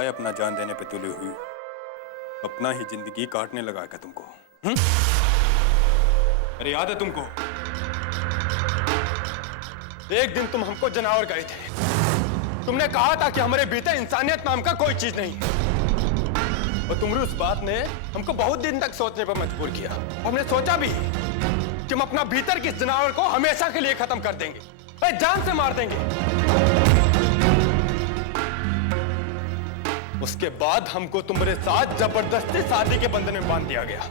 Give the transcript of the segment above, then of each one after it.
है अपना जान देने पे तुली हुई, अपना ही जिंदगी काटने लगा क्या तुमको? अरे याद है तुमको, एक दिन तुम हमको जनावर गए थे। तुमने कहा था कि हमारे भीतर इंसानियत नाम का कोई चीज नहीं, और तुम्हारी उस बात ने हमको बहुत दिन तक सोचने पर मजबूर किया। हमने सोचा भी कि हम अपना भीतर के जनावर को हमेशा के लिए खत्म कर देंगे, अरे जान से मार देंगे। उसके बाद हमको तुम्हारे साथ जबरदस्ती शादी के बंधन में बांध दिया गया,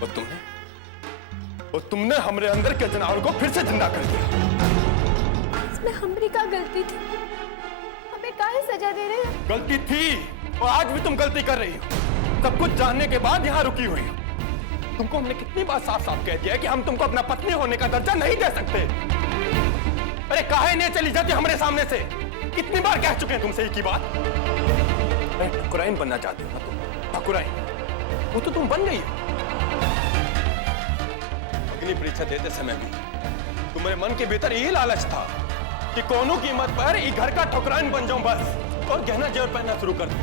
और तुमने हमारे अंदर के जनावर को फिर से जिंदा कर दिया। इसमें हमारी क्या गलती थी? हमें काहे सजा दे रहे हैं? गलती थी, और आज भी तुम गलती कर रही हो। सब कुछ जानने के बाद यहाँ रुकी हुई हो। तुमको हमने कितनी बार साफ साफ कह दिया है कि हम तुमको अपना पत्नी होने का दर्जा नहीं दे सकते। अरे काहे नहीं चली जाती हमारे सामने से? कितनी बार कह चुके हैं तुमसे एक ही बात। ठकुराइन बनना चाहते हो ना तुम? ठकुराइन वो तो तुम बन गई हो। अग्नि परीक्षा देते समय भी तुम्हारे मन के भीतर यही लालच था कि कोनो कीमत पर ये घर का ठकुराइन बन जाऊं बस, और गहना जेवर पहनना शुरू कर दूं।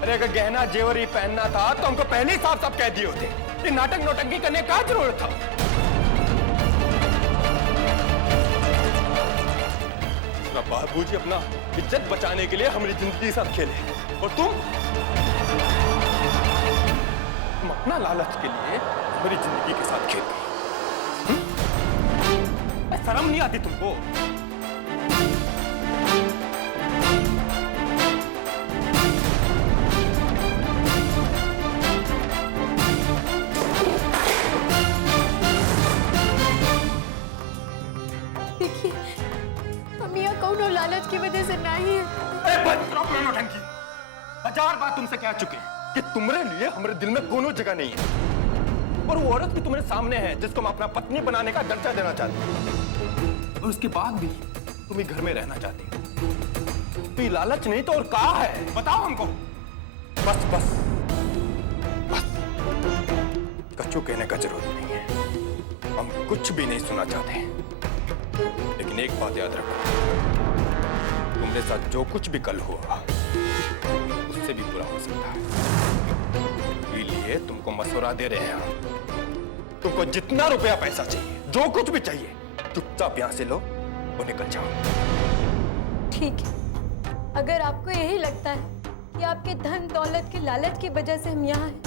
अरे अगर गहना जेवर ही पहनना था तो हमको पहले ही साफ साफ कह दिए होते। ये नाटक नौटंकी करने का जरूरत था? बाबूजी अपना इज्जत बचाने के लिए हमारी जिंदगी के साथ खेले, और तुम अपना लालच के लिए हमारी जिंदगी के साथ खेल गई। शर्म नहीं आती तुमको? लालच की वजह से नहीं है। अरे बस करो नौटंकी। 1000 बार तुमसे कह चुके कि तुम्हारे लिए हमारे दिल में कोनो जगह नहीं है, और वो औरत भी तुम्हारे सामने है जिसको हम अपना पत्नी बनाने का दर्जा देना चाहते हैं, और उसके बाद भी तुम ही घर में रहना चाहते हो। तो ये लालच नहीं तो और क्या है? बताओ हमको। बस बस बस, कछु कहने का जरूरत नहीं है। हम कुछ भी नहीं सुनना चाहते, लेकिन एक बात याद रखो, तुम्हारे साथ जो कुछ भी कल हुआ उससे भी बुरा हो सकता है। इसलिए तुमको मशवरा दे रहे हैं, तुमको जितना रुपया पैसा चाहिए, जो कुछ भी चाहिए, चुपचाप यहाँ से लो और निकल जाओ। ठीक है, अगर आपको यही लगता है कि आपके धन दौलत के लालच की वजह से हम यहाँ हैं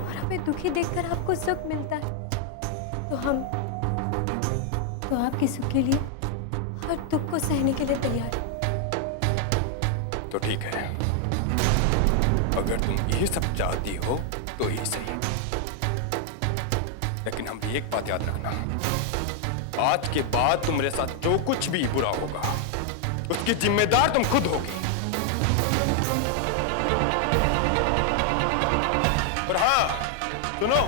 और हमें दुखी देखकर आपको सुख मिलता है, तो आपके सुख के लिए हर दुख को सहने के लिए तैयार है। तो ठीक है, अगर तुम यही सब चाहती हो तो ही सही, लेकिन हम भी एक बात याद रखना, आज के बाद तुम्हारे साथ जो कुछ भी बुरा होगा उसकी जिम्मेदार तुम खुद होगी। और हाँ सुनो,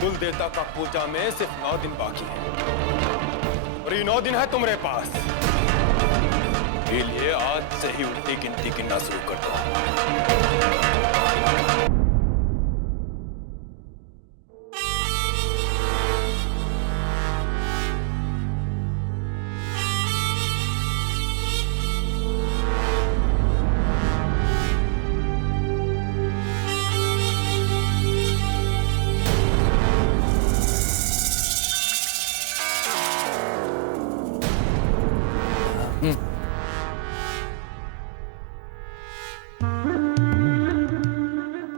कुल देवता का पूजा में सिर्फ 9 दिन बाकी है, और ये 9 दिन है तुम्हारे पास। इसलिए आज से ही उल्टी गिनती गिनना शुरू कर दो।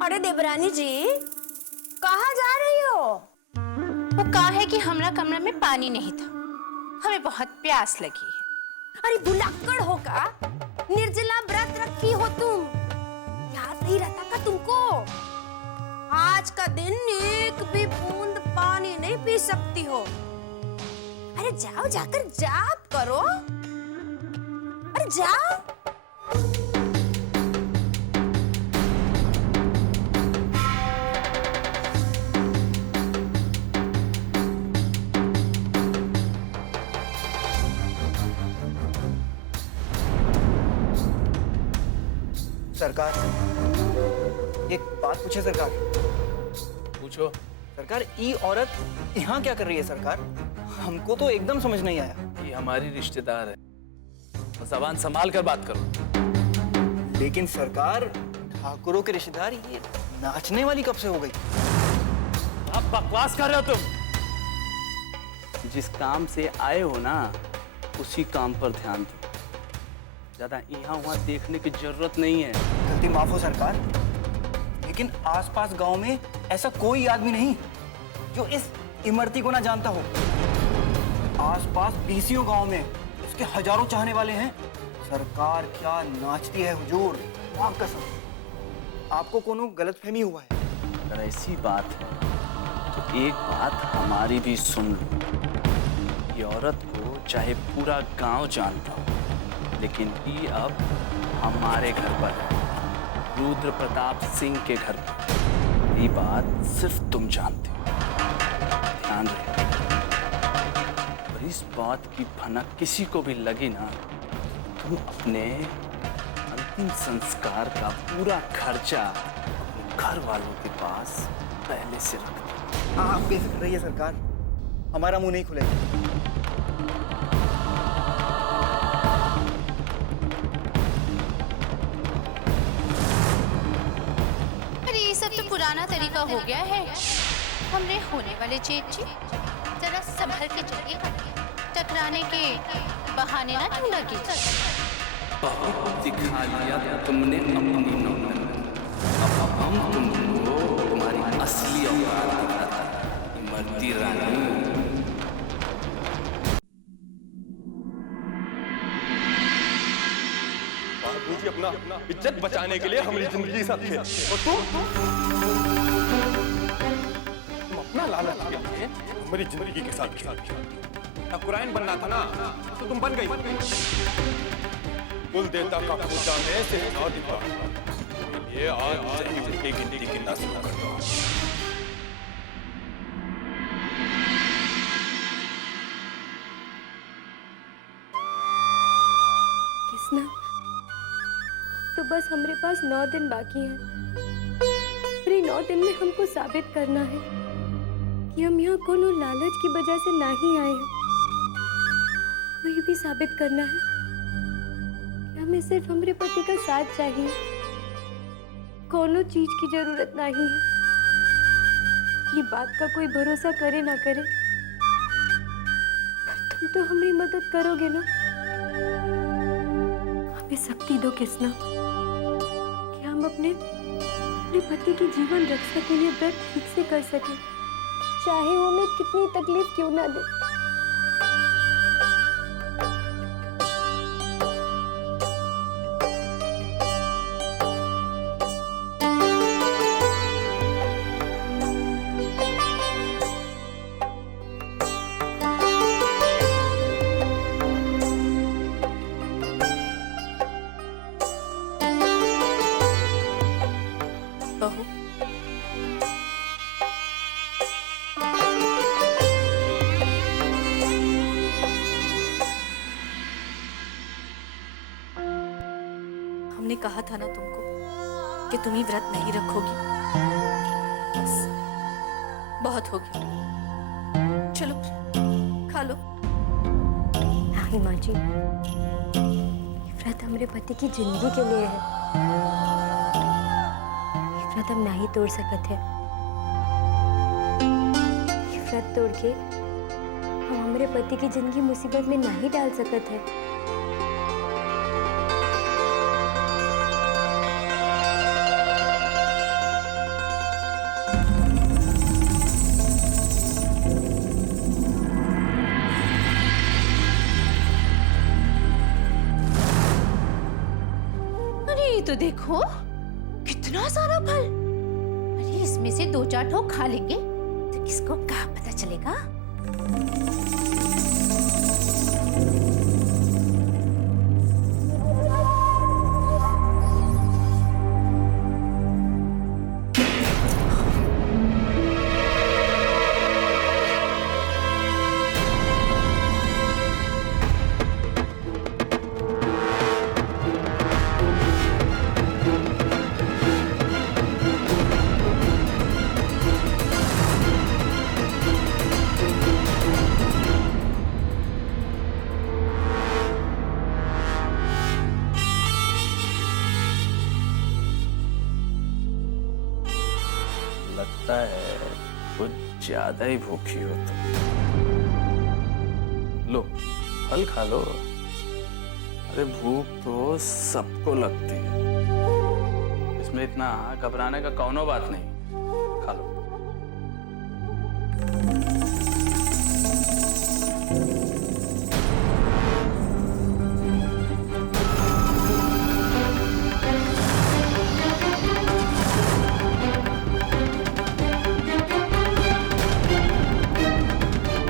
अरे देवरानी जी, कहाँ जा रही हो? वो कहा है कि हमारा कमरे में पानी नहीं था, हमें बहुत प्यास लगी है। अरे भुलक्कड़ हो का? निर्जला व्रत रखी हो तुम? याद नहीं रहता का तुमको? आज का दिन एक भी बूंद पानी नहीं पी सकती हो। अरे जाओ, जाकर जाप करो। अरे जाओ। सरकार, एक बात पूछे सरकार? पूछो। सरकार, ये औरत यहाँ क्या कर रही है सरकार? हमको तो एकदम समझ नहीं आया। ये हमारी रिश्तेदार है, ज़बान संभाल कर बात करो। लेकिन सरकार, ठाकुरों के रिश्तेदार ये नाचने वाली कब से हो गई? आप बकवास कर रहे हो तुम। जिस काम से आए हो ना, उसी काम पर ध्यान दो। ज्यादा यहाँ वहाँ देखने की जरूरत नहीं है। गलती माफ हो सरकार, लेकिन आसपास गांव में ऐसा कोई आदमी नहीं जो इस इमरती को ना जानता हो। आसपास बीसियों गांव में उसके हजारों चाहने वाले हैं। सरकार क्या नाचती है हुजूर, माफ कसम। आपको कोनो गलतफहमी हुआ है। अगर ऐसी बात है तो एक बात हमारी भी सुन लो। ये औरत को चाहे पूरा गांव जानता हो, लेकिन ये अब हमारे घर पर है, रुद्र प्रताप सिंह के घर पर। ये बात सिर्फ तुम जानते हो, ध्यान रहे। और इस बात की भनक किसी को भी लगी ना, तुम अपने अंतिम संस्कार का पूरा खर्चा अपने घर वालों के पास पहले से रख दो। हाँ, आप बेफिक्र रहिए सरकार, हमारा मुंह नहीं खुलेगा। अरे ये सब तो पुराना तरीका हो गया है। हमने होने वाले जेठ जी जरा संभल के चलिएगा, टकराने के बहाने ना ढूंढा कीजिए। बहुत दिखा लिया तुमने अपनी नौकरी। अब हम तुमको तुम्हारी असली औकात दिखाते हैं, इमरती रानी। बाबूजी अपना इज्जत बचाने के लिए हमारी जिंदगी साथ थे, और तुम अपना लालच के लिए हमारी जिंदगी के साथ खेला। कुरान बनना था ना, तो तुम बन गई। कुल देवता का पूजा में से ये आज सही उनकी गिनती गिनना शुरू कर दो। किसना? तो बस हमारे पास 9 दिन बाकी हैं। और ये 9 दिन में हमको साबित करना है कि हम यहाँ कोनो लालच की वजह से ना ही आए हैं। वही भी साबित करना है कि हमें सिर्फ हमारे पति का साथ चाहिए, कोनो चीज की जरूरत नहीं है। ये बात का कोई भरोसा करे ना करे, पर तुम तो हमारी मदद करोगे ना। हमें शक्ति दो किसना, कि हम अपने पति की जीवन रक्षा के लिए व्रत ठीक से कर सके, चाहे वो हमें कितनी तकलीफ क्यों ना दे। बहू, हमने कहा था ना तुमको कि तुम ही व्रत नहीं रखोगी। बस बहुत हो गया, चलो खा लो। नहीं माँ जी, ये व्रत हमारे पति की जिंदगी के लिए है। ये व्रत हम नहीं तोड़ सकते हैं। ये व्रत तोड़ के हम हमारे पति की जिंदगी मुसीबत में नहीं डाल सकते हैं। तो देखो कितना सारा फल। अरे इसमें से 2-4 ठो खा लेंगे तो किसको क्या पता चलेगा। लगता है कुछ ज्यादा ही भूखी हो तुम। लो फल खा लो। अरे भूख तो सबको लगती है, इसमें इतना घबराने का कौनो बात नहीं। खा लो।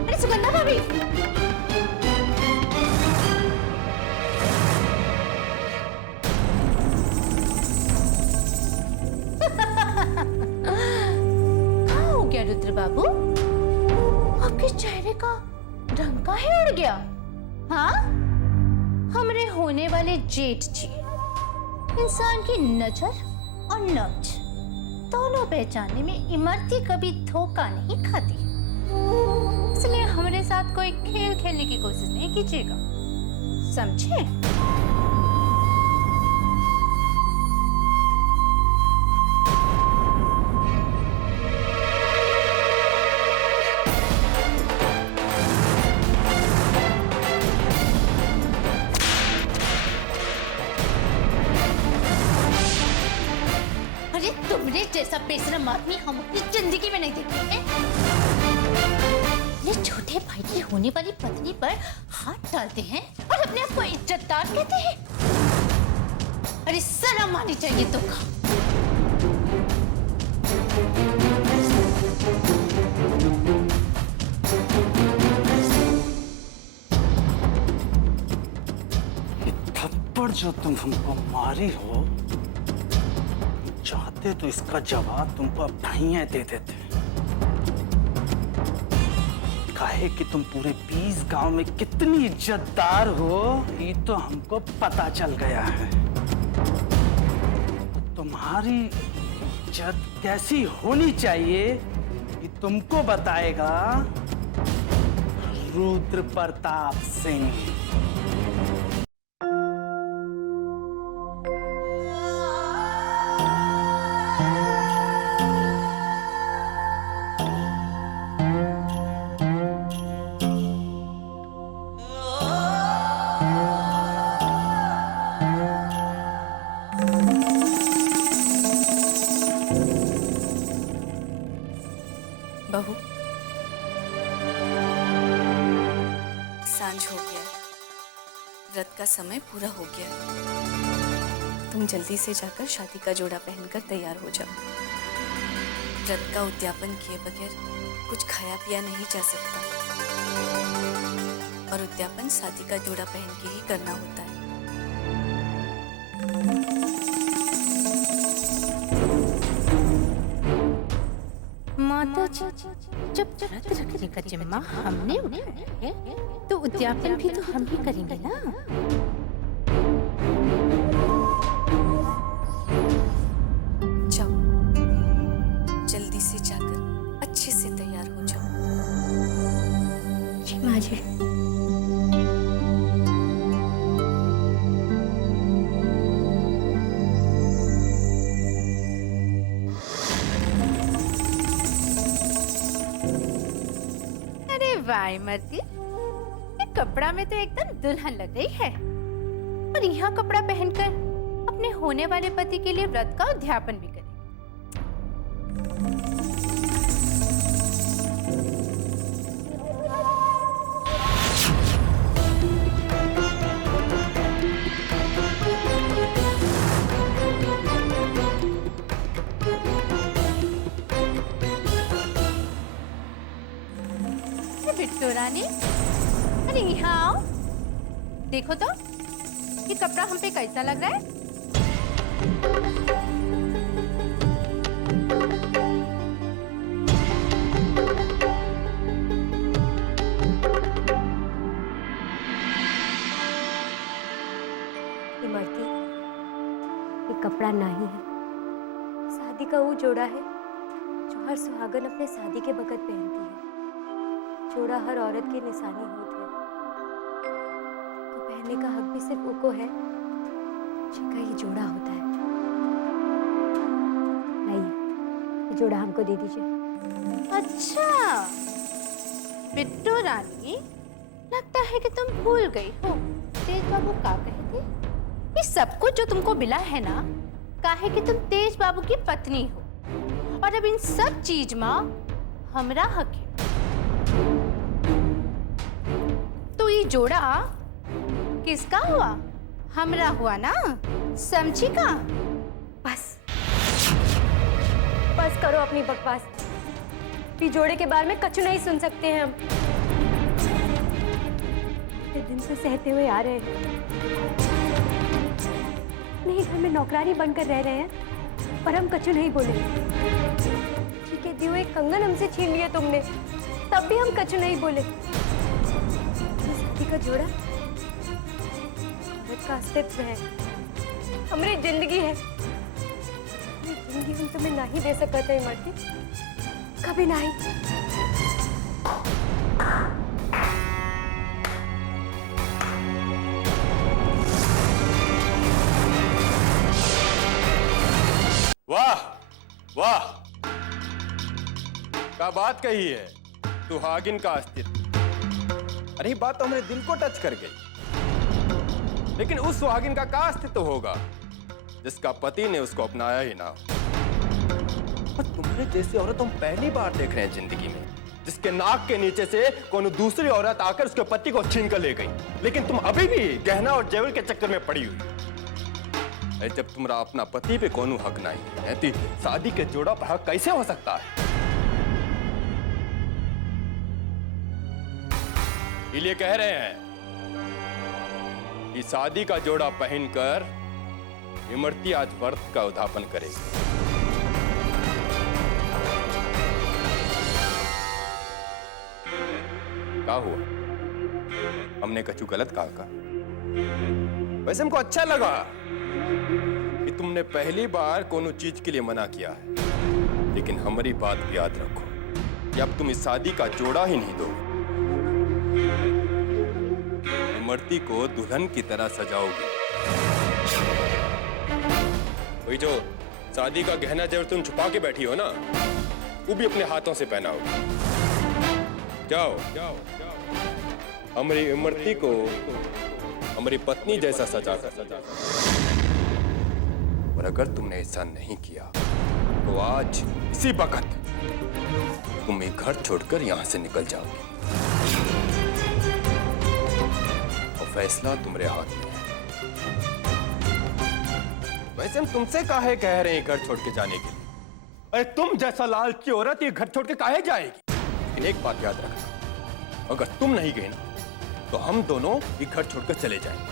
अरे सुगंधा भाभी, कहाँ हो गया रुद्र बाबू? आपके चेहरे का रंग काहे उड़ गया? हाँ, हमरे होने वाले जेठ जी इंसान की नजर और नब्ज दोनों पहचानने में इमरती कभी धोखा नहीं खाती, इसलिए हमारे साथ कोई खेल खेलने की कोशिश नहीं कीजिएगा, समझे? अरे तुमने जैसा बेशरम आदमी हम अपनी जिंदगी में नहीं देखे हैं। ये छोटे भाई की होने वाली पत्नी पर हाथ डालते हैं और अपने आप को इज्जतदार कहते हैं। अरे शर्म आनी चाहिए तुमको। ये थप्पड़ जो तुम हमको मारी हो, चाहते तो इसका जवाब तुमको अब भैया दे देते। काहे कि तुम पूरे 20 गांव में कितनी इज्जतदार हो, ये तो हमको पता चल गया है। तुम्हारी इज्जत कैसी होनी चाहिए ये तुमको बताएगा रुद्र प्रताप सिंह। बहू, सांझ हो गया, व्रत का समय पूरा हो गया। तुम जल्दी से जाकर शादी का जोड़ा पहनकर तैयार हो जाओ। व्रत का उद्यापन किए बगैर कुछ खाया पिया नहीं जा सकता, और उद्यापन शादी का जोड़ा पहन के ही करना होता है। माता जी, जब व्रत रखने का जिम्मा हमने उठाया है, तो उद्यापन भी तो हम ही करेंगे ना। जाओ, जल्दी से जाकर अच्छे से तैयार हो जाओ। जी माँ जी। वाह इमरती, ये कपड़ा में तो एकदम दुल्हन लग रही है, और यहाँ कपड़ा पहनकर अपने होने वाले पति के लिए व्रत का उद्यापन भी करेगी। बिट्टू रानी, अरे यहाँ आओ, देखो तो ये कपड़ा हम पे कैसा लग रहा है। इमरती, ये कपड़ा नहीं है, शादी का वो जोड़ा है जो हर सुहागन अपने शादी के वक्त पहनती है। जोड़ा हर औरत की निशानी होती है, तो पहनने का हक भी सिर्फ उको है जिनका ये जोड़ा होता है। लाइए, ये जोड़ा हमको दे दीजिए। अच्छा बिट्टू रानी, लगता है कि तुम भूल गई हो तेज बाबू का कहे थे। ये सब कुछ जो तुमको मिला है ना, काहे कि तुम तेज बाबू की पत्नी हो, और अब इन सब चीज में हमरा हक है। तो ये जोड़ा किसका हुआ? हमरा हुआ ना, समझी का? बस करो अपनी बकवास। ये जोड़े के बारे में कछु नहीं सुन सकते हैं हम। इतने दिन से सहते हुए आ रहे हैं, नहीं घर में नौकरानी बनकर रह रहे हैं, पर हम कछु नहीं बोले। ठीक है, दिए हुए कंगन हमसे छीन लिया तुमने, तब भी हम कछु नहीं बोले। शादी का जोड़ा औरत का अस्तित्व है, हमारी जिंदगी है। जिंदगी हम तुम्हें नहीं दे सकते इमरती, कभी नहीं। वाह वाह, क्या बात कही है, सुहागिन का अस्तित्व। अरे बात तो हमारे दिल को टच कर गई। लेकिन उस सुहागिन का क्या अस्तित्व होगा जिसका पति ने उसको अपनाया ही ना हो। और तुम्हारे जैसी औरत हम पहली बार देख रहे हैं जिंदगी में, जिसके नाक के नीचे से कोई दूसरी औरत आकर उसके पति को छीन कर ले गई। लेकिन तुम अभी भी गहना और जेवर के चक्कर में पड़ी हुई। जब तुम्हारा अपना पति पे कोनो हक नहीं है, तो शादी के जोड़ा पर हक कैसे हो सकता है? इसलिए कह रहे हैं कि शादी का जोड़ा पहनकर इमरती आज व्रत का उद्यापन करेगी। क्या हुआ? हमने कछु गलत कहा? वैसे हमको अच्छा लगा कि तुमने पहली बार कोनो चीज के लिए मना किया है। लेकिन हमारी बात भी याद रखो कि अब तुम इस शादी का जोड़ा ही नहीं दोगे, इमरती को दुल्हन की तरह सजाओगे। वही जो शादी का गहना जेवर तुम छुपा के बैठी हो ना, वो भी अपने हाथों से पहनाओगे। जाओ जाओ जाओ, हमारी इमरती को हमारी पत्नी जैसा सजा कर। और अगर तुमने ऐसा नहीं किया तो आज इसी वक्त तुम एक घर छोड़कर यहां से निकल जाओगे। और फैसला तुम्हारे हाथ में है। वैसे हम तुमसे काहे कह रहे हैं घर छोड़ के जाने के लिए? अरे तुम जैसा लालची औरत ये घर छोड़ के काहे जाएगी? लेकिन एक बात याद रखना, अगर तुम नहीं गए ना तो हम दोनों ये घर छोड़कर चले जाएंगे।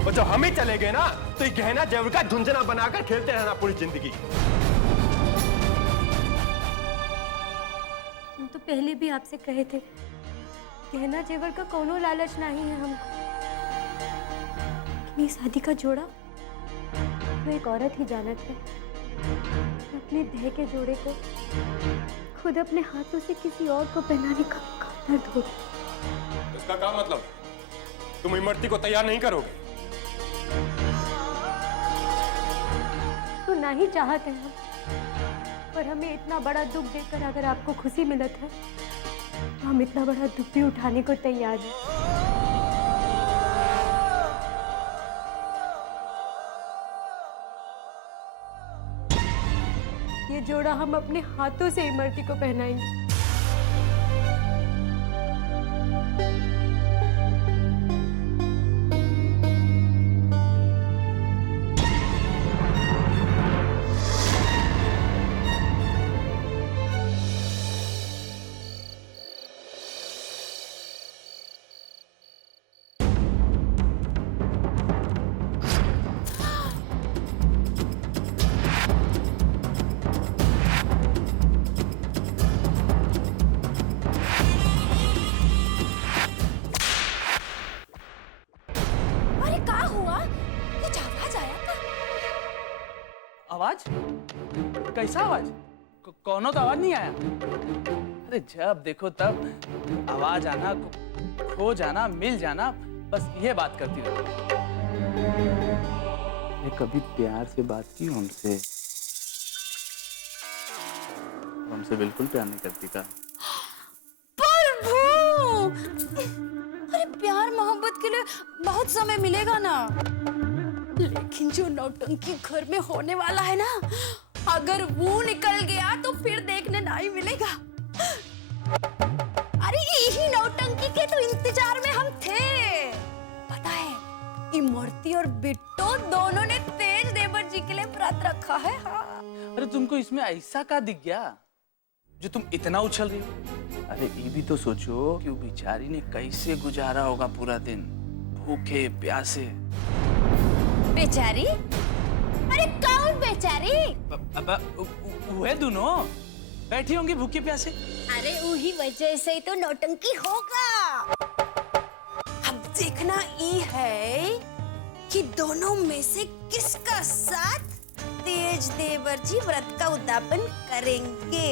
और जब हम ही चले गए ना तो ये गहना जेवर का झुंझुना बनाकर खेलते रहना पूरी जिंदगी। हम तो पहले भी आपसे कहे थे, गहना जेवर का कोनो लालच नहीं है हमको। लेकिन ये शादी का जोड़ा तो एक औरत ही जानत है। अपने देह के जोड़े को खुद अपने हाथों से किसी और को पहनाने का दर्द होता है। इसका क्या मतलब? तुम इमरती को तैयार नहीं करोगे? तो नहीं चाहते हम, पर हमें इतना बड़ा दुख देकर अगर आपको खुशी मिलत है तो हम इतना बड़ा दुख भी उठाने को तैयार हैं। ये जोड़ा हम अपने हाथों से इमरती को पहनाएंगे। आवाज? कैसा आवाज? कौनो तो आवाज नहीं आया। अरे जब देखो तब आवाज आना, खो जाना, मिल जाना, बस ये बात करती रहती। कभी प्यार से बात की हमसे? तुमसे बिल्कुल प्यार नहीं करती का? प्रभु, अरे प्यार मोहब्बत के लिए बहुत समय मिलेगा ना, लेकिन जो नौटंकी घर में होने वाला है ना, अगर वो निकल गया तो फिर देखने नहीं मिलेगा। अरे यही नौटंकी के तो इंतजार में हम थे। पता है, इमरती और बिट्टो दोनों ने तेज देवर जी के लिए व्रत रखा है। हाँ। अरे तुमको इसमें ऐसा क्या दिख गया जो तुम इतना उछल रही हो? अरे ये भी तो सोचो कि वो बेचारी ने कैसे गुजारा होगा पूरा दिन, भूखे प्यासे। बेचारी? अरे कौन बेचारी? अब वो है दोनों बैठी होंगी भूखे प्यासे। अरे वही वजह से ही तो नौटंकी होगा। अब देखना ये है कि दोनों में से किसका साथ तेज देवर जी व्रत का उद्यापन करेंगे।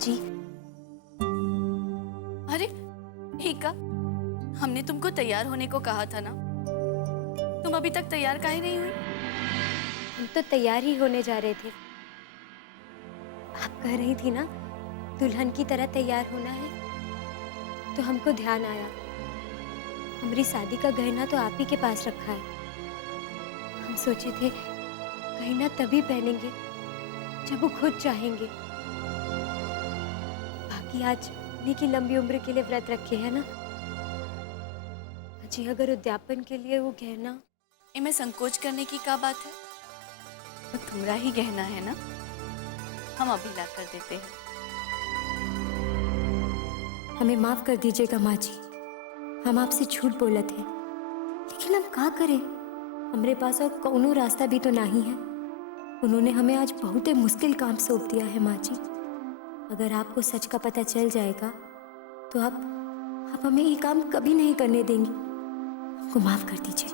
जी, अरे ठीक है, हमने तुमको तैयार होने को कहा था ना, तुम अभी तक तैयार काहे नहीं हुई? हम तो तैयार ही होने जा रहे थे। आप कह रही थी ना दुल्हन की तरह तैयार होना है, तो हमको ध्यान आया हमारी शादी का गहना तो आप ही के पास रखा है। हम सोचे थे गहना तभी पहनेंगे जब वो खुद चाहेंगे। बाकी आज उन्हीं की लंबी उम्र के लिए व्रत रखे हैं ना जी। अगर उद्यापन के लिए वो गहना, इनमें संकोच करने की क्या बात है? वो तुम्हारा ही गहना है ना, हम अभी ला कर देते हैं। हमें माफ कर दीजिएगा माँ जी, हम आपसे झूठ बोले थे, लेकिन अब क्या करें, हमारे पास और कोनो रास्ता भी तो नहीं है। उन्होंने हमें आज बहुत ही मुश्किल काम सौंप दिया है माँ जी। अगर आपको सच का पता चल जाएगा तो आप हमें ये काम कभी नहीं करने देंगी। हमको माफ कर दीजिए।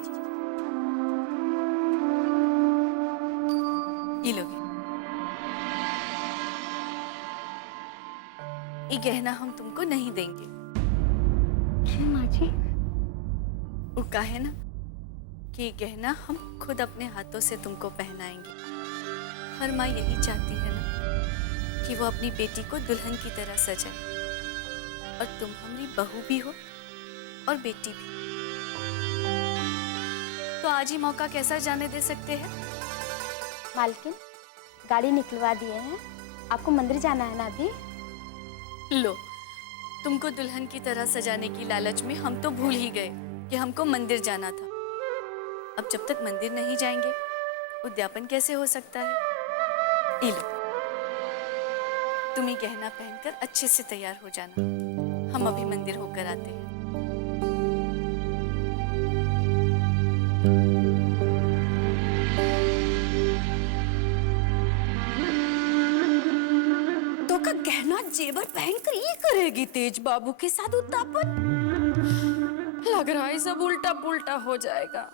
ये लोगे, ये गहना हम तुमको नहीं देंगे। क्यों माँ जी? वो का है ना कि ये गहना हम खुद अपने हाथों से तुमको पहनाएंगे। हर माँ यही चाहती है ना कि वो अपनी बेटी को दुल्हन की तरह सजाए, और तुम हमारी बहू भी हो और बेटी भी। तो आज ही मौका कैसा जाने दे सकते हैं? मालकिन, गाड़ी निकलवा दिए हैं, आपको मंदिर जाना है ना अभी? लो, तुमको दुल्हन की तरह सजाने की लालच में हम तो भूल ही गए कि हमको मंदिर जाना था। अब जब तक मंदिर नहीं जाएंगे उद्यापन कैसे हो सकता है? ये लो, तुम ये गहना पहनकर अच्छे से तैयार हो जाना, हम अभी मंदिर होकर आते हैं। तो का गहना जेवर पहनकर ये करेगी तेज बाबू के साथ उद्यापन? लग रहा है सब उल्टा पुल्टा हो जाएगा।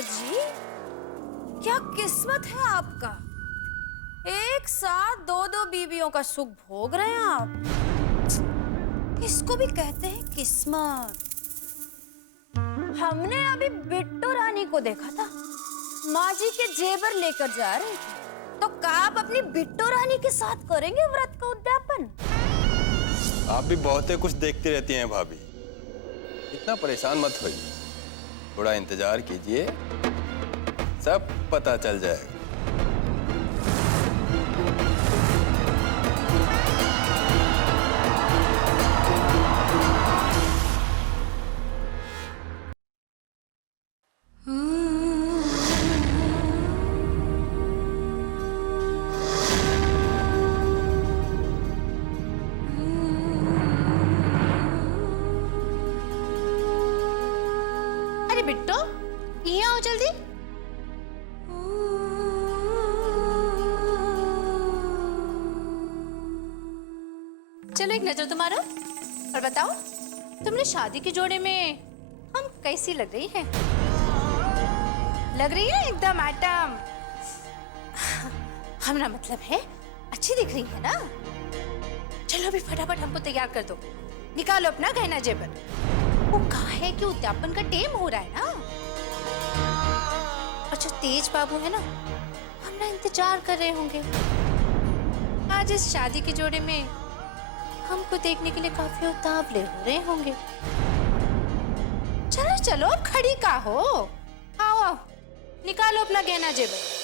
जी, क्या किस्मत है आपका, एक साथ दो दो बीवियों का सुख भोग रहे हैं आप। इसको भी कहते हैं किस्मत। हमने अभी बिट्टो रानी को देखा था, माँ जी के जेवर लेकर जा रही थी, तो का आप अपनी बिट्टो रानी के साथ करेंगे व्रत का उद्यापन? आप भी बहुत कुछ देखती रहती हैं भाभी, इतना परेशान मत होइए, थोड़ा इंतजार कीजिए, सब पता चल जाएगा। बिट्टो, ये आओ जल्दी। चलो एक नजर तुम्हारा और बताओ तुमने शादी के जोड़े में हम कैसी लग रही है? लग रही है एकदम एटम। हमारा मतलब है अच्छी दिख रही है ना? चलो अभी फटाफट हमको तैयार कर दो, निकालो अपना गहना जेवर। वो कहा है कि उद्यापन का टाइम हो रहा है ना, और जो तेज बाबू है ना हमारा इंतजार कर रहे होंगे। आज इस शादी के जोड़े में हमको देखने के लिए काफी उतावले हो रहे होंगे। चलो चलो अब खड़ी का हो, आओ आओ निकालो अपना गहना जेवर।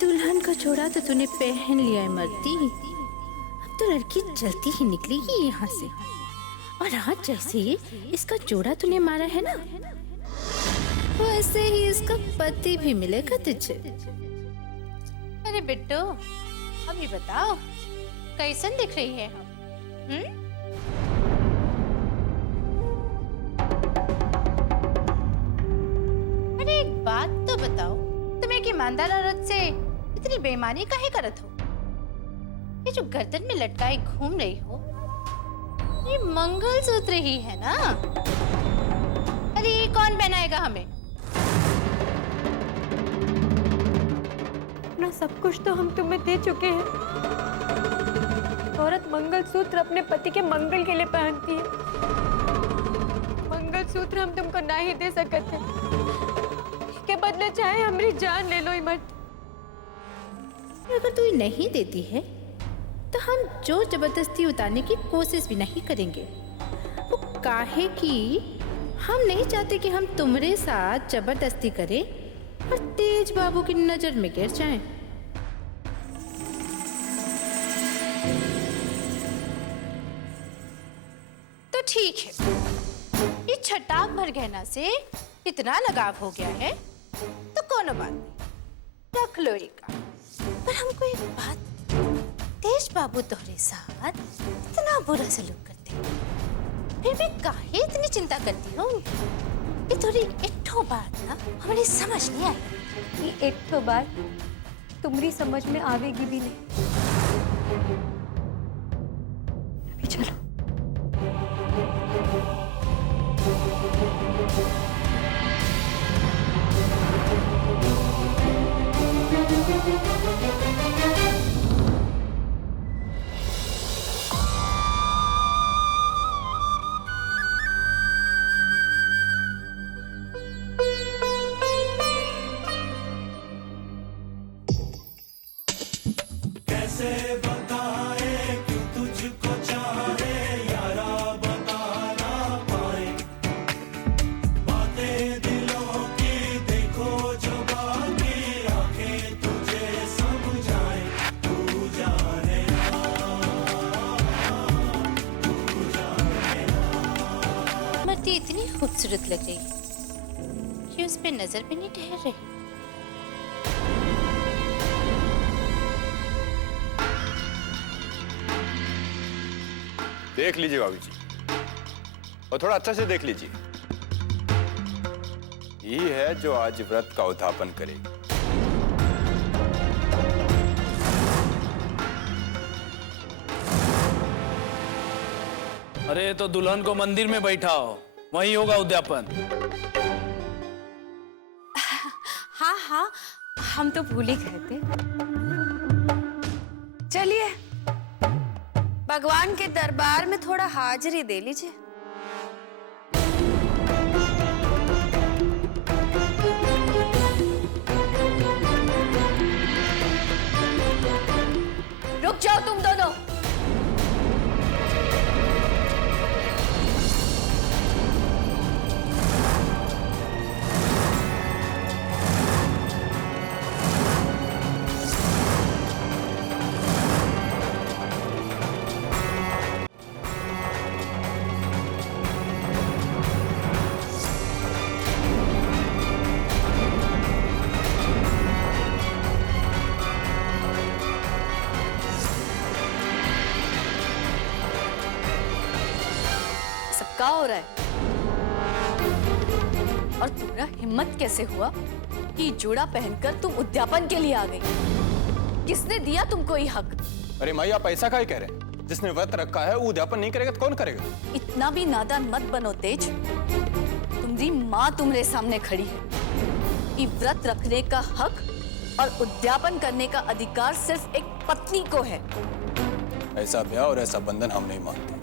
दुल्हन का जोड़ा तो तूने पहन लिया है मर्दी, अब तो लड़की जल्दी ही निकलेगी यहाँ से। और आज जैसे ही इसका जोड़ा तूने मारा है ना, वैसे ही इसका पति भी मिलेगा तुझे। अरे बिट्टू अभी बताओ कैसन दिख रही है हम? अरे एक बात तो बताओ, तुम एक ईमानदार औरत से इतनी बेईमानी काहे करत हो? ये जो गर्दन में लटकाए घूम रही हो, ये मंगलसूत्र ही है ना? अरे ये कौन पहनाएगा हमें? अपना सब कुछ तो हम तुम्हें दे चुके हैं। औरत मंगलसूत्र अपने पति के मंगल के लिए पहनती है। मंगलसूत्र हम तुमको ना ही दे सकते, के बदले चाहे हमारी जान ले लो इमरती। अगर तू नहीं देती है तो हम जोर जबरदस्ती उतारने की कोशिश भी नहीं करेंगे। वो काहे कि हम नहीं चाहते कि हम तुम्हारे साथ जबरदस्ती करें और तेज बाबू की नजर में गिर जाएं। तो ठीक है, ये छटाक भर गहना से इतना लगाव हो गया है तो कोनो बात नहीं, रख लो रिका। पर हमको एक बात, तेज बाबू तोहरे साथ इतना बुरा सलूक करते हैं, फिर भी काहे इतनी चिंता करती हो? ये थोड़ी इट्ठो बात ना हमारी समझ नहीं आई। ये एक तो बात तुम्हारी समझ में आवेगी भी नहीं। अभी चलो। इतनी खूबसूरत लग रही है कि उस पे नजर भी नहीं ठहर रही। देख लीजिए भाभी जी, और थोड़ा अच्छा से देख लीजिए। ये है जो आज व्रत का उद्यापन करेगी। अरे तो दुल्हन को मंदिर में बैठाओ, वहीं होगा उद्यापन। हाँ हाँ, हम तो भूल ही गए थे। चलिए, भगवान के दरबार में थोड़ा हाजिरी दे लीजिए। रुक जाओ तुम दोनों। क्या हो रहा है? और तुम्हारा हिम्मत कैसे हुआ कि जोड़ा पहनकर तुम उद्यापन के लिए आ गई? किसने दिया तुमको ये हक? अरे माई, आप ऐसा काहे कह रहे हैं? जिसने व्रत रखा है वो उद्यापन नहीं करेगा तो कौन करेगा? इतना भी नादान मत बनो तेज। तुम्हारी माँ तुम्हारे सामने खड़ी है कि व्रत रखने का हक और उद्यापन करने का अधिकार सिर्फ एक पत्नी को है। ऐसा ब्याह और ऐसा बंधन हम नहीं मानते।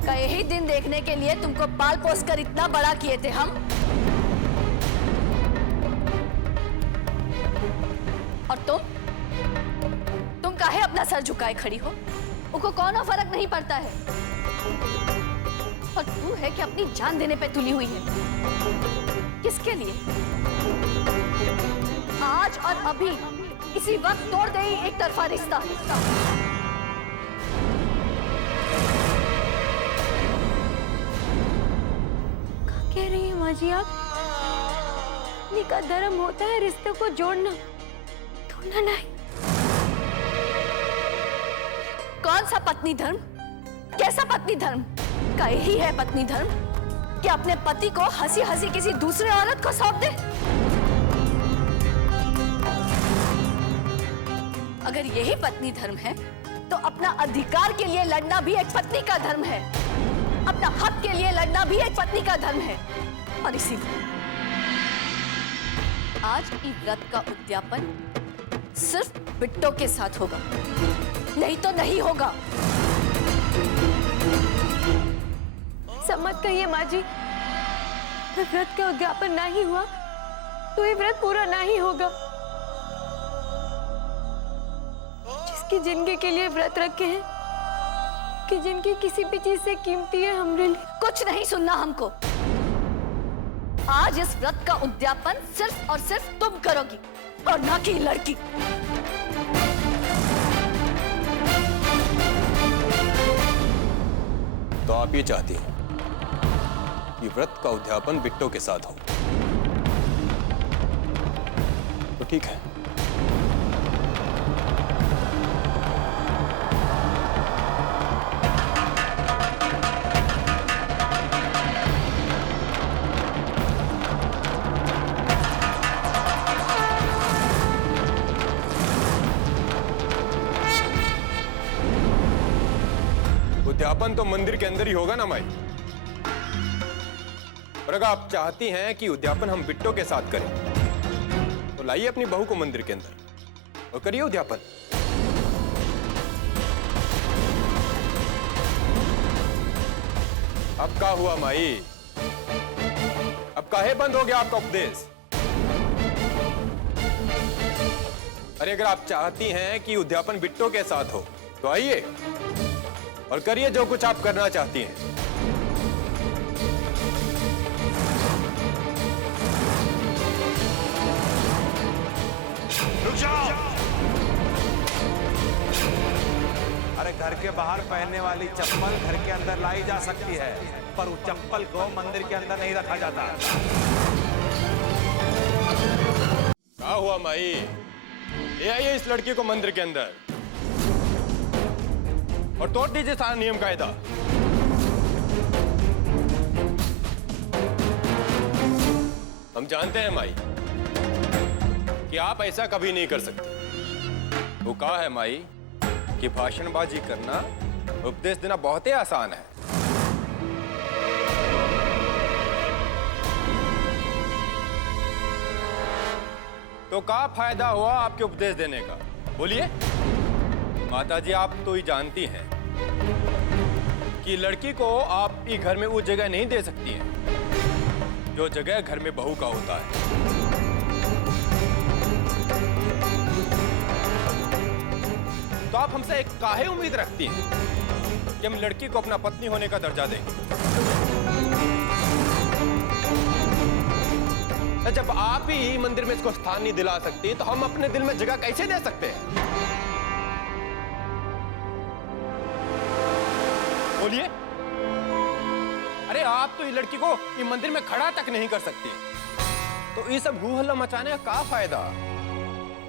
का यही दिन देखने के लिए तुमको पाल पोस कर इतना बड़ा किए थे हम। और तुम काहे अपना सर झुकाए खड़ी हो? उनको कौन फर्क नहीं पड़ता है। और तू है कि अपनी जान देने पे तुली हुई है। किसके लिए? आज और अभी इसी वक्त तोड़ दे एक तरफा रिश्ता। कह रही हैं माँ जी आप? पत्नी का धर्म होता है रिश्ते को जोड़ना, तोड़ना नहीं। कौन सा पत्नी धर्म? कैसा पत्नी धर्म? का यही है पत्नी धर्म कि अपने पति को हंसी हंसी किसी दूसरे औरत को सौंप दे? अगर यही पत्नी धर्म है तो अपना अधिकार के लिए लड़ना भी एक पत्नी का धर्म है। अपना हक के लिए लड़ना भी एक पत्नी का धर्म है। और इसीलिए आज की व्रत का उद्यापन सिर्फ बिट्टो के साथ होगा, नहीं तो नहीं होगा। समझ कहिए माँ जी, व्रत का उद्यापन नहीं हुआ तो ये व्रत पूरा नहीं होगा। जिसकी जिंदगी के लिए व्रत रखे हैं, कि जिनकी किसी भी चीज से कीमती है हमरे लिए। कुछ नहीं सुनना हमको। आज इस व्रत का उद्यापन सिर्फ और सिर्फ तुम करोगी और ना कि लड़की। तो आप ये चाहती हैं कि व्रत का उद्यापन बिट्टो के साथ हो? तो ठीक है। उद्यापन तो मंदिर के अंदर ही होगा ना माई? और अगर आप चाहती हैं कि उद्यापन हम बिट्टो के साथ करें तो लाइए अपनी बहू को मंदिर के अंदर और करिए उद्यापन। अब क्या हुआ माई? अब काहे बंद हो गया आपका उपदेश? अरे अगर आप चाहती हैं कि उद्यापन बिट्टो के साथ हो तो आइए और करिए जो कुछ आप करना चाहती हैं। रुक जाओ। अरे घर के बाहर पहनने वाली चप्पल घर के अंदर लाई जा सकती है, पर उस चप्पल को मंदिर के अंदर नहीं रखा जाता। क्या हुआ माई? ले आइए इस लड़की को मंदिर के अंदर और तोड़ दीजिए सारा नियम कायदा। हम जानते हैं माई कि आप ऐसा कभी नहीं कर सकते। वो कहा है माई कि भाषणबाजी करना उपदेश देना बहुत ही आसान है। तो क्या फायदा हुआ आपके उपदेश देने का? बोलिए। माताजी, आप तो ही जानती हैं कि लड़की को आप ही घर में वो जगह नहीं दे सकती हैं जो जगह घर में बहू का होता है। तो आप हमसे एक काहे उम्मीद रखती हैं कि हम लड़की को अपना पत्नी होने का दर्जा देंगे? जब आप ही मंदिर में इसको स्थान नहीं दिला सकती तो हम अपने दिल में जगह कैसे दे सकते हैं? बोलिए। अरे आप तो ये लड़की को ये मंदिर में खड़ा तक नहीं कर सकती, तो ये सब हू हल्ला मचाने का क्या फायदा?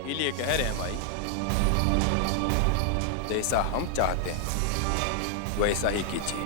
इसलिए कह रहे हैं भाई, जैसा हम चाहते हैं वैसा ही कीजिए।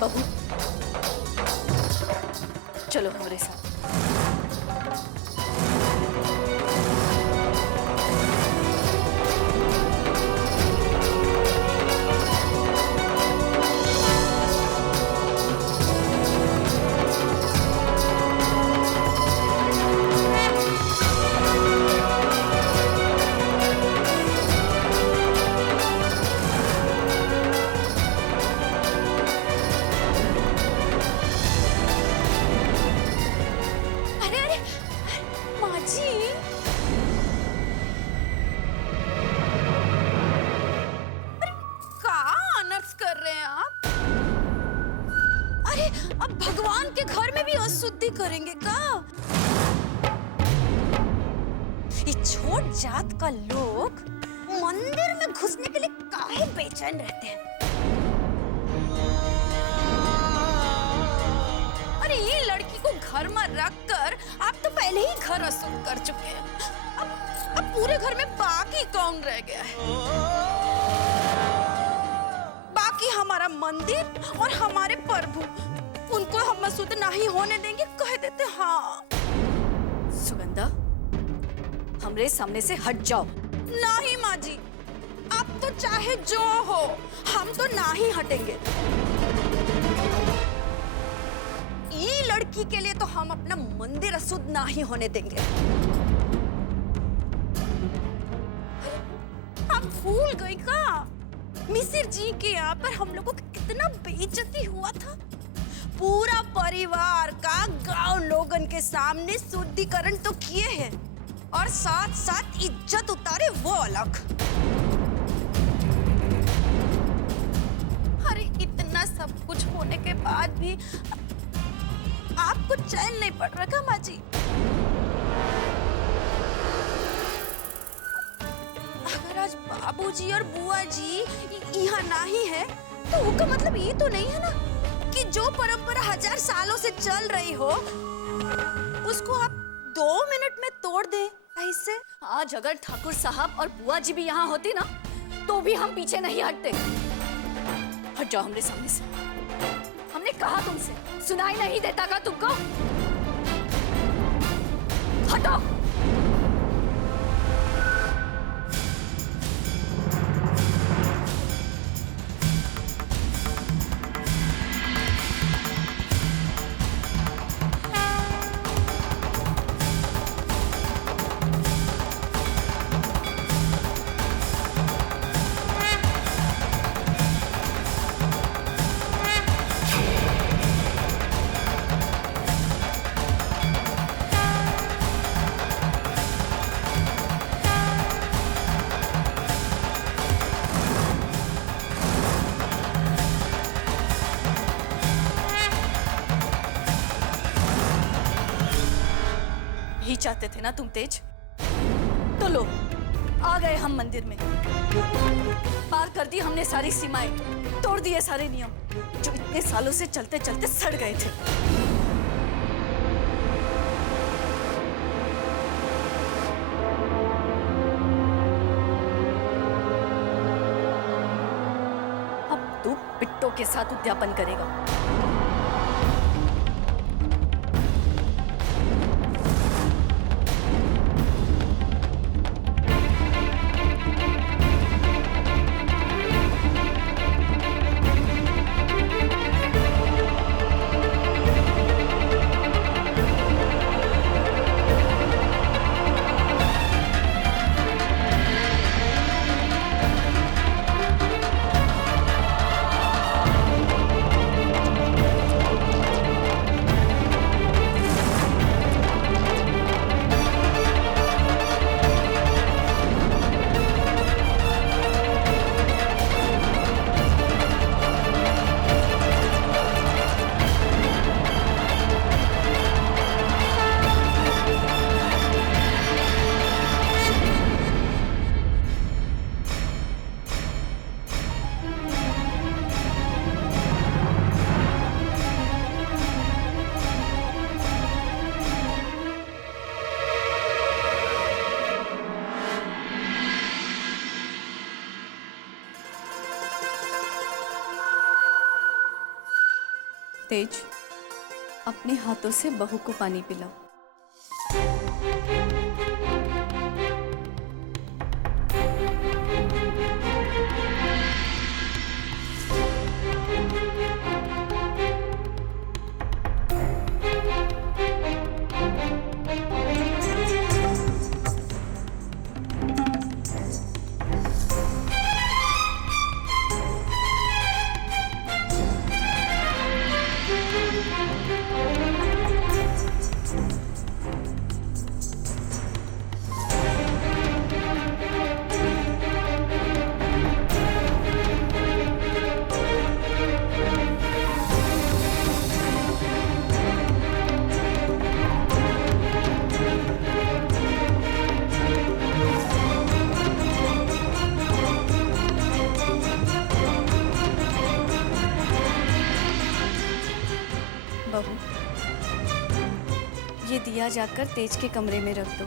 बहू, चलो हमारे साथ। अब भगवान के घर में भी अशुद्धि करेंगे का? ये छोट जात का लोग मंदिर में घुसने के लिए काहे बेचैन रहते हैं? अरे ये लड़की को घर में रखकर आप तो पहले ही घर अशुद्ध कर चुके हैं। अब पूरे घर में बाकी कौन रह गया है? बाकी हमारा मंदिर और हमारे प्रभु, उनको हम अशुद्ध नहीं होने देंगे, कह देते। हाँ सुगंधा, हमरे सामने से हट जाओ। नहीं माँ जी, आप तो चाहे जो हो, हम तो नहीं हटेंगे। ये लड़की के लिए तो हम अपना मंदिर अशुद्ध नहीं होने देंगे। आप भूल गई का? मिसिर जी के यहाँ पर हम लोगों को कितना बेइज्जती हुआ था। पूरा परिवार का गांव लोगन के सामने शुद्धिकरण तो किए हैं और साथ साथ इज्जत उतारे वो अलग। अरे इतना सब कुछ होने के बाद भी आपको चैन नहीं पड़ रहा क्या माँ जी? अगर आज बाबूजी और बुआ जी यहाँ नहीं है तो उसका मतलब ये तो नहीं है ना कि जो परंपरा 1000 सालों से चल रही हो उसको आप 2 मिनट में तोड़ दे। ऐसे आज अगर ठाकुर साहब और बुआ जी भी यहाँ होती ना तो भी हम पीछे नहीं हटते। हट जाओ हमरे सामने से। हमने कहा तुमसे, सुनाई नहीं देता का तुमको? हटो। ही चाहते थे ना तुम तेज? तो लो, आ गए हम मंदिर में। पार कर दी हमने सारी सीमाएं, तोड़ दिए सारे नियम जो इतने सालों से चलते चलते सड़ गए थे। अब तू बिट्टो के साथ उद्यापन करेगा। तेज, अपने हाथों से बहू को पानी पिलाओ। बहू, ये दिया जाकर तेज के कमरे में रख दो।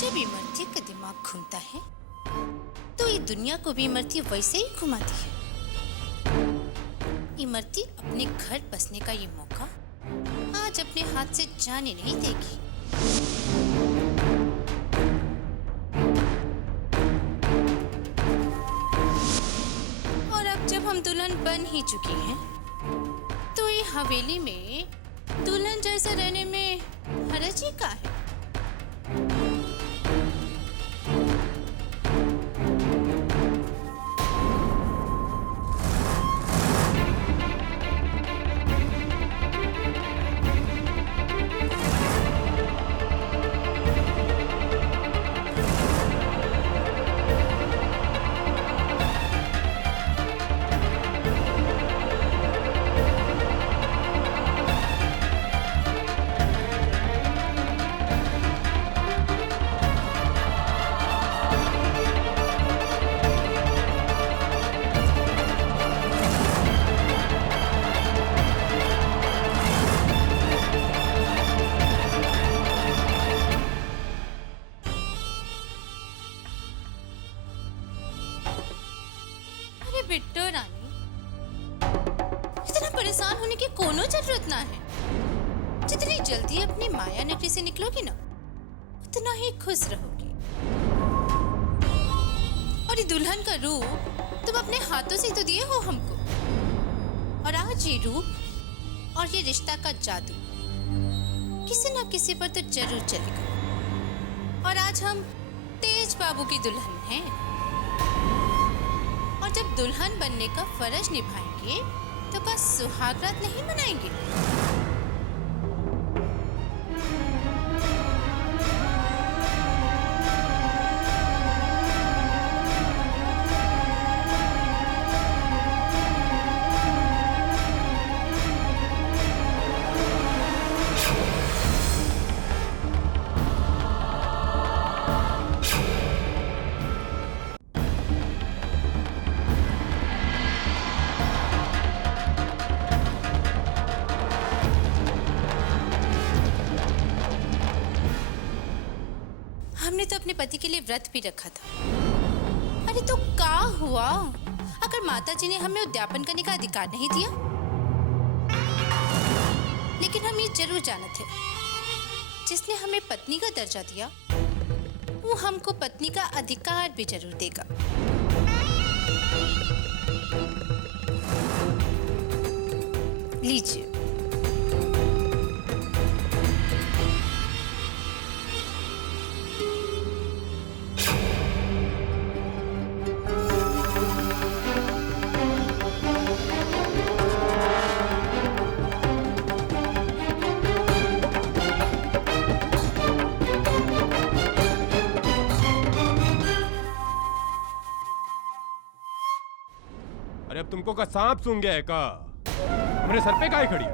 जब इमरती का दिमाग घूमता है तो ये दुनिया को भी इमरती वैसे ही घुमाती है। इमरती अपने घर बसने का ये मौका आज अपने हाथ से जाने नहीं देगी। और अब जब हम दुल्हन बन ही चुकी हैं, तो ये हवेली में दुल्हन जैसा रहने में हरज ही का है। परेशान होने की कोनो जरूरत ना है। जितनी जल्दी अपनी माया नगरी से निकलोगी ना, उतना ही खुश रहोगी। और ये दुल्हन का रूप तुम अपने हाथों से तो दिए हो हमको, और आज ये रूप और ये रिश्ता का जादू किसी ना किसी पर तो जरूर चलेगा। और आज हम तेज बाबू की दुल्हन हैं, और जब दुल्हन बनने का फर्ज निभाएंगे तो क्या सुहाग रात नहीं मनाएंगे? हमने तो अपने पति के लिए व्रत भी रखा था। अरे तो क्या हुआ अगर माता जी ने हमें उद्यापन करने का अधिकार नहीं दिया? लेकिन हम ये जरूर जानते थे, जिसने हमें पत्नी का दर्जा दिया वो हमको पत्नी का अधिकार भी जरूर देगा। लीजिए। अरे अब तुमको का सांप सूंघ गया है का? मेरे सर पे काहे खड़ी?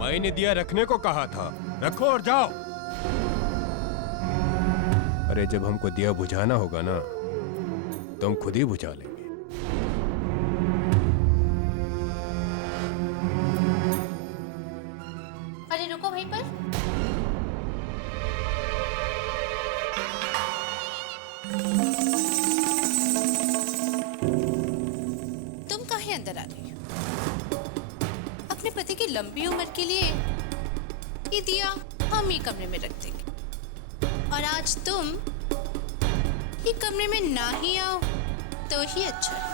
मैंने दिया रखने को कहा था, रखो और जाओ। अरे जब हमको दिया बुझाना होगा ना तो हम खुद ही बुझा लेंगे। अरे रुको वहीं पर। तुम काहे अंदर आ रही हो? अपने पति की लंबी उम्र के लिए ये दिया हम ही कमरे में रख देंगे, और आज तुम ये कमरे में ना ही आओ तो ही अच्छा है।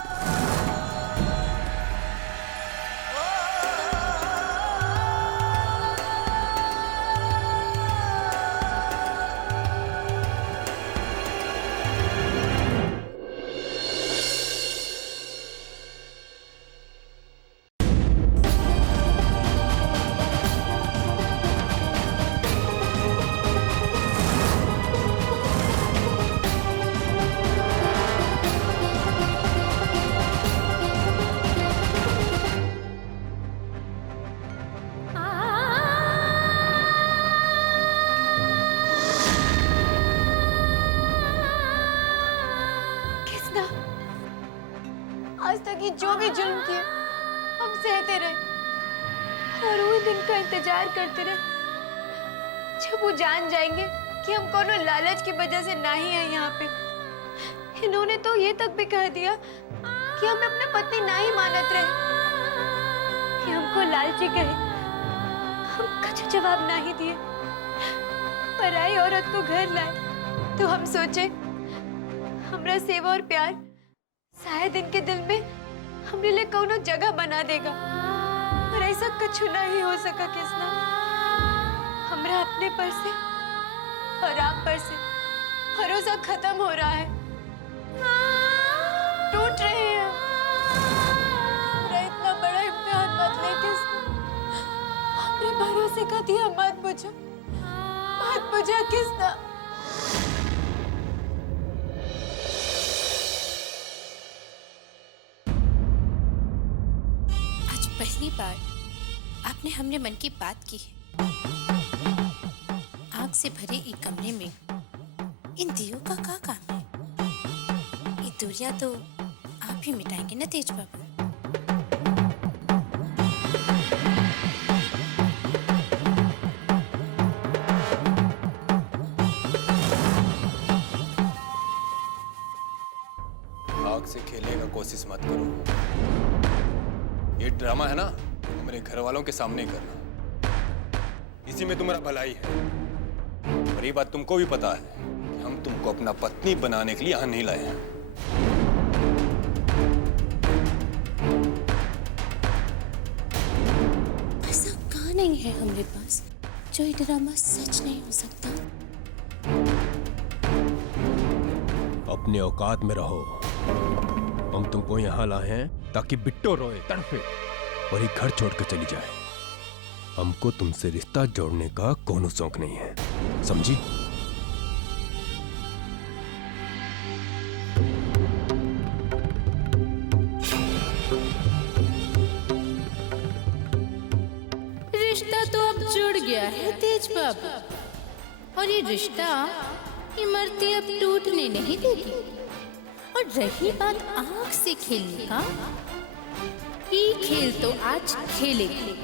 आज तक ये जो भी जुल्म किए हम सहते रहे और वो दिन का इंतजार करते रहे जब वो जान जाएंगे कि हम कोनो लालच की वजह से नहीं है यहाँ पे। इन्होंने तो ये तक भी कह दिया कि हमें अपने पति नहीं मानत रहे, कि हमको लालची कहे। हम कुछ जवाब नहीं दिए। पराई औरत को घर लाए तो हम सोचे हमरा सेवा और प्यार शायद इनके दिल में हमरे लिए कोनो जगह बना देगा, पर ऐसा कुछ नहीं हो सका। किसना हमरा अपने पर से और आप पर से भरोसा खत्म हो रहा है, टूट रहे हैं। हमरा इतना बड़ा इम्तिहान मत ले किसना, हमरे भरोसे का दिया मत बुझा किसना। पहली बार आपने हमने मन की बात की है। आग से भरे एक कमरे में इन दियों का क्या काम है? ये दूरियां तो आप ही मिटाएंगे ना तेज बाबू। आग से खेलने का कोशिश मत करो, ये ड्रामा है ना, मेरे घर वालों के सामने ही करना, इसी में तुम्हारा भलाई है। और ये बात तुमको भी पता है कि हम तुमको अपना पत्नी बनाने के लिए यहाँ नहीं लाए हैं। ऐसा कहाँ नहीं है हमारे पास जो ये ड्रामा सच नहीं हो सकता। अपने औकात में रहो। हम तुमको यहाँ लाए हैं ताकि बिट्टो रोए, तड़पे और ये घर छोड़कर चली जाए। हमको तुमसे रिश्ता जोड़ने का कोनो शौक नहीं है, समझी? रिश्ता तो अब जुड़ गया है तेज बाबा, और ये रिश्ता इमरती अब टूटने नहीं देगी। और रही बात आँख से खेलने का, ये खेल तो आज खेलेगी।